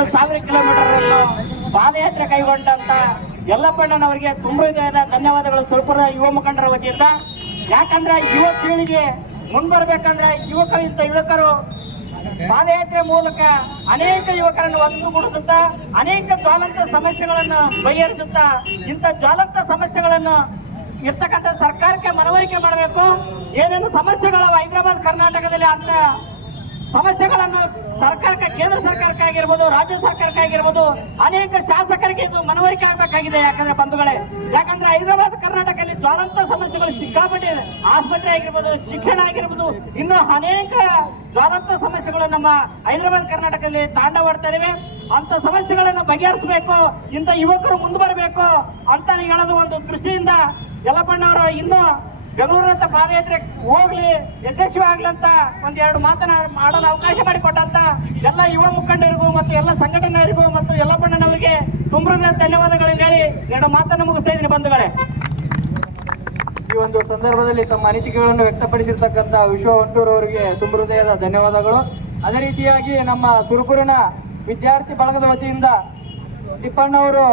1000 kilometre ಪಾದಯಾತ್ರೆ ಕೈಗೊಂಡಂತ ಯಲ್ಲಪ್ಪಣ್ಣನವರಿಗೆ ತುಂಬ ಹೃದಯದ ಧನ್ಯವಾದಗಳು ಸುರಪುರ ಯುವ ಮುಖಂಡರ ವತಿಯಿಂದ. ಯಾಕಂದ್ರೆ ಯುವ ಪೀಳಿಗೆ ಮುಂಬರ್ಬೇಕಂದ್ರೆ ಯುವಕರು ಪಾದಯಾತ್ರೆ ಮೂಲಕ ಅನೇಕ ಯುವಕರನ್ನು ಒಂದುಗೂಡಿಸುತ್ತಾ ಅನೇಕ ಜ್ವಾಲಂತ ಸಮಸ್ಯೆಗಳನ್ನು ಬಗೆಹರಿಸುತ್ತಾ ಇಂಥ ಜ್ವಾಲಂತ ಸಮಸ್ಯೆಗಳನ್ನು ಇರ್ತಕ್ಕಂಥ ಸರ್ಕಾರಕ್ಕೆ ಮನವರಿಕೆ ಮಾಡಬೇಕು. ಏನೇನು ಸಮಸ್ಯೆಗಳು ಹೈದರಾಬಾದ್ ಕರ್ನಾಟಕದಲ್ಲಿ ಅಂತ ಸಮಸ್ಯೆಗಳನ್ನು ಸರ್ಕಾರಕ್ಕೆ, ಕೇಂದ್ರ ಸರ್ಕಾರಕ್ಕಾಗಿರ್ಬೋದು, ರಾಜ್ಯ ಸರ್ಕಾರಕ್ಕಾಗಿರ್ಬೋದು, ಅನೇಕ ಶಾಸಕರಿಗೆ ಇದು ಮನವರಿಕೆ ಆಗಬೇಕಾಗಿದೆ. ಯಾಕಂದ್ರೆ ಬಂಧುಗಳೇ, ಯಾಕಂದ್ರೆ ಹೈದರಾಬಾದ್ ಕರ್ನಾಟಕದಲ್ಲಿ ಜ್ವಾಲಂತ ಸಮಸ್ಯೆಗಳು ಸಿಕ್ಕಾಪಟ್ಟೆ, ಆಸ್ಪತ್ರೆ ಆಗಿರ್ಬೋದು, ಶಿಕ್ಷಣ ಆಗಿರ್ಬೋದು, ಇನ್ನು ಅನೇಕ ಜ್ವಾಲಂತ ಸಮಸ್ಯೆಗಳು ನಮ್ಮ ಹೈದರಾಬಾದ್ ಕರ್ನಾಟಕದಲ್ಲಿ ತಾಂಡವಾಡ್ತಾ ಇವೆ. ಅಂತ ಸಮಸ್ಯೆಗಳನ್ನು ಬಗೆಹರಿಸಬೇಕು, ಇಂಥ ಯುವಕರು ಮುಂದೆ ಬರಬೇಕು ಅಂತ ಹೇಳೋದು ಒಂದು ದೃಷ್ಟಿಯಿಂದ ಯಲ್ಲಪ್ಪಣ್ಣವರು ಇನ್ನೂ ಬೆಂಗಳೂರಿನಂತ ಪಾದಯಾತ್ರೆ ಹೋಗ್ಲಿ, ಯಶಸ್ವಿ ಆಗ್ಲಂತ ಒಂದೆರಡು ಮಾತನಾಡಲು ಅವಕಾಶ ಮಾಡಿಕೊಟ್ಟಂತ ಎಲ್ಲ ಯುವ ಮುಖಂಡರಿಗೂ ಮತ್ತು ಎಲ್ಲ ಸಂಘಟನೆಯವರಿಗೂ ಮತ್ತು ಯಲ್ಲಪ್ಪಣ್ಣನವರಿಗೆ ತುಂಬ ಧನ್ಯವಾದಗಳನ್ನು ಹೇಳಿ ಎರಡು ಮಾತನ್ನು ಮುಗಿಸ್ತಾ ಇದ್ದೀನಿ ಬಂಧುಗಳೇ. ಈ ಒಂದು ಸಂದರ್ಭದಲ್ಲಿ ತಮ್ಮ ಅನಿಸಿಕೆಗಳನ್ನು ವ್ಯಕ್ತಪಡಿಸಿರ್ತಕ್ಕಂಥ ವಿಶ್ವ ಹೊಂಟೂರು ಅವರಿಗೆ ತುಂಬ ಹೃದಯದ ಧನ್ಯವಾದಗಳು. ಅದೇ ರೀತಿಯಾಗಿ ನಮ್ಮ ಸುರಪುರಿನ ವಿದ್ಯಾರ್ಥಿ ಬಳಗದ ವತಿಯಿಂದ ತಿಪ್ಪಣ್ಣವರು